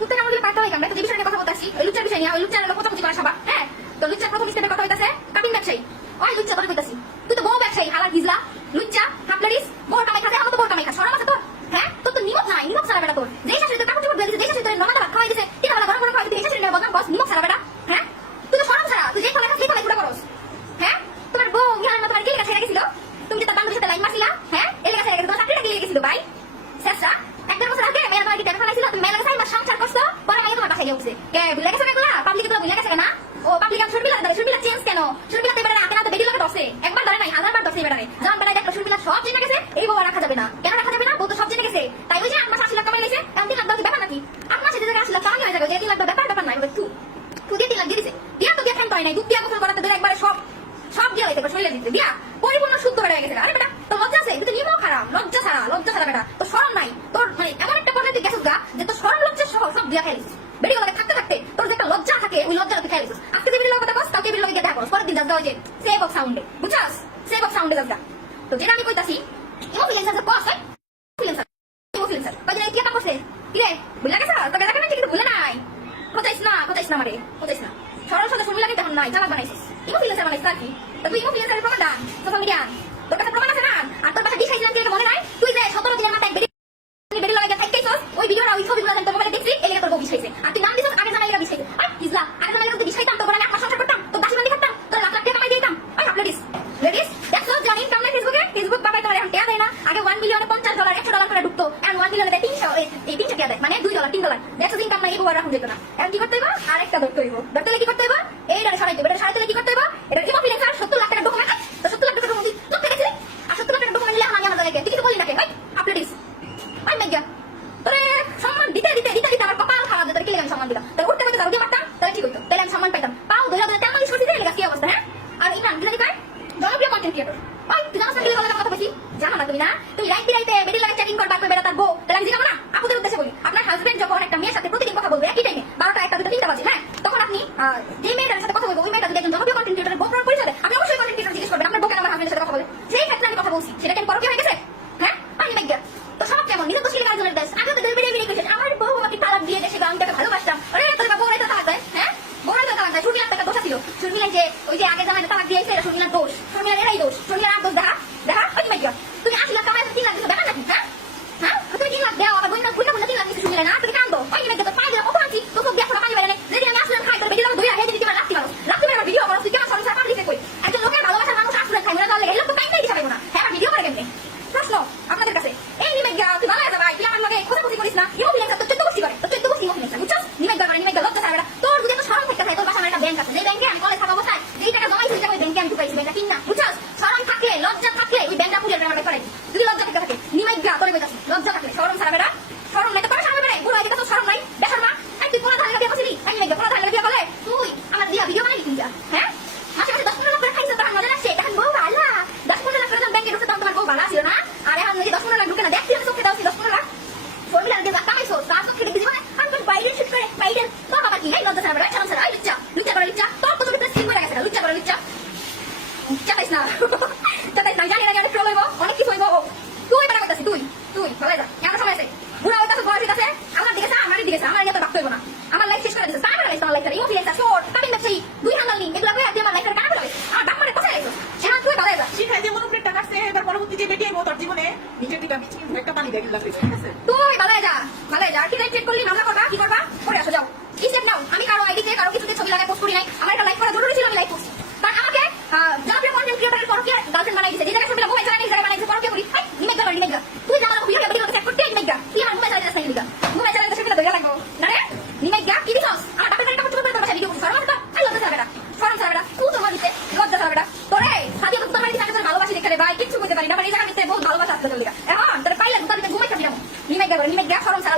কুত্তে আমাদের পাইতে হয় আমরা তো যে বিষয়ে কথা বলতাছি, ওই লুচ্চার বিষয় নিয়ে, ওই লুচ্চার লোক পচাপচি করা সবা হ্যাঁ? তো লুচ্চার প্রথম স্টেপে কথা হইতাছে, কাটিং ব্যবসায়ী। ওই লুচ্চা তোর কইতাছি। তুই তো বউ ব্যবসায়ী, হালার হিজলা লুচ্চা হাপলারিস বোর কামাই খাতে আমার তো বোর কামাই খা সরম আছে তোর হ্যাঁ তোর তো নিমক নাই নিমক সারা বেটা তোর যেই শাশুড়ি তোর কাপড় চোপড় দিয়ে দিছে যেই শাশুড়ি তোর নমাটা ভাত খাওয়াই দিছে তিন বেলা গরম গরম খাওয়াই দিছে এই শাশুড়ি বদনাম করস নিমক সারা বেটা হ্যাঁ তুই তো সরম সারা তুই যেই ফলে খাস সেই ফলে ফুটা করস হ্যাঁ তোমার বউ গিয়ে তোমার কে লেখা গেছিল তুমি যে তার বান্ধবীর সাথে লাইন মারছিলা হ্যাঁ এই লেখা গেছিল তোমার চাকরিটা কে গেছিল ভাই শেষরা এক দেড় বছর আগে মেয়ের তোমার কি টেলিফোন আসছিল তুমি মেয়ের কাছে আমার সংসার করছ পরে মেয়ে তোমার বাসায় গিয়ে উঠছে কে ভুলে গেছে না পাবলিকে তো ভুলে গেছে না ও পাবলিক আমি শুনবিলা শুনবিলা চেঞ্জ কেন? শুনবিলা তো এবারে আগে না তো বেডি লাগে দশে একবার ধরে নাই হাজার বার দশে এবারে যখন বেড়ায় দেখল শুনবিলা সব জেনে গেছে, এই আর রাখা যাবে না। কেন রাখা যাবে না? বউ তো সব জেনে গেছে। তাই ওই যে মাস আশি লাখ কামাই লেছে এখন তিন লাখ ব্যাপার নাকি? মাসে যদি আশি লাখ হয়ে যাবে যে লাখ ব্যাপার ব্যাপার নাই তু। তু দিয়ে তিন লাখ দিছে। দিয়া তো দিয়া খান পারে নাই, দুধ দিয়া গোসল করাতে ধরে একবারে সব। সব দিয়া হইতে শরীরে দিতে দিয়া পরিপূর্ণ শুদ্ধ হয়ে গেছে। আরে বেটা, তোর লজ্জা আছে? তুই তো নিমও খারাপ, লজ্জা ছাড়া লজ্জা ছাড়া বেটা। তোর শরম নাই। তোর মানে এমন একটা পর্যায়ে তুই গেছিস গা, যে তোর শরম, লজ্জা সহ সব দিয়া খাইলিস বেরিয়ে গেলে থাকতে থাকতে তোর যে একটা লজ্জা থাকে ওই লজ্জা তুই খাইলিস আজকে যে বেরিয়ে কথা বস কালকে বেরিয়ে গিয়ে দেখা করস পরের দিন যাস যে সেভ অফ সাউন্ডে বুঝছাস? সেভ অফ সাউন্ডে যাস তো যেটা আমি কইতাছি ইমো ফিলিংস আছে কস হয়? ফিলিংস আছে ইমো ফিলিংস কদিন কি কাম করছে কি রে বুঝলা গেছে? তো বেলা কেন কিন্তু ভুলে নাই? কোথাইস না কোথাইস না মারে কোথাইস না? সরল সরল শুনলে লাগে তখন নাই, চালাক বানাইছিস। ইমো ফিলিংস বানাইছিস কি? তুই ইমো ফিলিংস এর প্রমাণ দান সোশ্যাল মিডিয়া তোর কাছে প্রমাণ আছে না? আর তোর কাছে দিশাই দিলাম কি মনে নাই? তুই যে সতেরো দিনের মাথায় বেরিয়ে বেরিয়ে লাগে থাকতেইছস ওই ভিডিওটা ওই ছবিগুলো তোর মোবাইলে দেখছি এলিয়া তোর বউ আর তুই নাম দিছস আগে জানাইলা বিষাইছে আর ইজলা আগে জানাইলা তো বিষাইতাম তো বলে আমি আত্মা সংসার করতাম তো দাসি বান্দি খাতাম তো লাখ লাখ টাকা কামাই দিতাম ওই হাফ লেডিস লেডিস দেখছ জানি কাম নাই ফেসবুকে ফেসবুক বাবাই তোমার এখন টাকা দেয় না আগে ওয়ান মিলিয়নে পঞ্চাশ ডলার একশো ডলার করে ঢুকতো এখন ওয়ান মিলিয়নে দেয় তিনশো এই এই তিনশো টাকা তিন ডলার দেখছ ইনকাম নাই এই বউ এখন যেত না। এখন কি করতে হইব? আরেকটা ধরতে হইব এইটা সরাইতে হবে এটা সরাইতে হলে কি করতে হইব এটা ইমো ফিলেন্স আর সত্তর লাখ টাকা ডকুমেন্ট তো সত্তর লাখ টাকা ডকুমেন্ট লোক গেছিলি আর সত্তর লাখ টাকা ডকুমেন্ট নিলে আমি আমাদের তুই কিছু বলি না কে ভাই হাফ লেডিস ওই মেঘা তোরে সম্মান দিতে দিতে দিতে দিতে আমার কপাল খারাপ তোর কি আমি সম্মান দিতাম তাই উঠতে করতে দাঁড়িয়ে পারতাম তাহলে ঠিক হতো তাহলে আমি সম্মান পাইতাম পাও ধরে ধরে তেমন করছি যে কি অবস্থা হ্যাঁ আর ইমরান কি জানি কয় জনপ্রিয় কন্টেন্ট ক্রিয়েটর ওই তুই জানো সাকিলের কথা কথা বলছি জানো না তুমি না তুমি রাইট রাইতে বেডি লাগে চেকিং করবা কই বেড়া তার বউ তাহলে আমি জিগাবো না আপুদের উদ্দেশ্যে বলি আপনার হাজবেন্ড যখন একটা মেয়ের সাথে প্রতিদিন কথা বলবে একই টাইমে বারোটা একটা দুটো তিনটা বাজে হ্যাঁ তখন আপনি আহ, যে মেয়েটার সাথে কথা বলছি, সেটা কেন পরকে হয়ে হ্যাঁ? তো সব কেমন? নিজে তো শিল্প দেশ আগে তো বেরিয়ে বেরিয়ে গেছে। আমার বউ আমাকে ভালোবাসতাম। আরে তোর দেয় হ্যাঁ? বউরা তো ছিল। শুনলাম যে, ওই যে আগে জামাই তালাক দিয়েছে, এটা দোষ শুনলাম এরাই দোষ শুনলাম আর দোষ দেখা দেখা ওই মেঘ তুমি আসি লাখ কামাই তিন লাখ দিছো ব্যাপার নাকি হ্যাঁ হ্যাঁ তুমি তিন লাখ দেও আবার বইনা বইনা বইনা তিন লাখ দিছো শুনলে না তুমি কান্দো ওই মেঘ তো পাই দিলাম কত আছি তো তো দেখো পানি বেরোনে যদি আমি আসলাম খাই তোর বেরিয়ে দুই আগে দিতে পারো রাখতে পারো রাখতে পারো ভিডিও করো তুই কেমন সংসার পাবলিক কই একজন লোকের ভালোবাসার মানুষ আসলে খাই না তাহলে এই লোক তো কাইন্ডাই দিতে পারব না হ্যাঁ ভিডিও করে কেমনে প্রশ্ন আপনাদের কাছে এই নিমেক গা তুই ভালো আছে ভাই তুই আমার লগে কথা কথা করিস না ইমো বিলেন তো চোদ্দ বসি করে তো চোদ্দ বসি ইমো বিলেন বুঝছস নিমেক গা না। তো তাই জানি না জানি ফেল হইব। অনেক কিছু হইব। তুই বেড়া করতেছি তুই। তুই ভালো যা কেন সময় আছে? বুড়া হইতা তো বড় লাইফ শেষ করে দুই হাঙ্গাল লিং এগুলা কই আমার লাইফের কার বলে আর ডাক মানে কোথায় আইছো ভালো যা শিখাই দিয়ে মন উপরে টাকা আছে এবার পরবর্তী যে বেটি আইবো তোর যা ভালো যা কি লাইফ চেক করলি মামলা করবা কি করবা? করে আসো যাও। কি স্টেপ নাও? আমি কারও আইডিতে কারও কিছুতে ছবি লাগে পোস্ট করি নাই। เหมือนไม่ยักเข้าลงสาร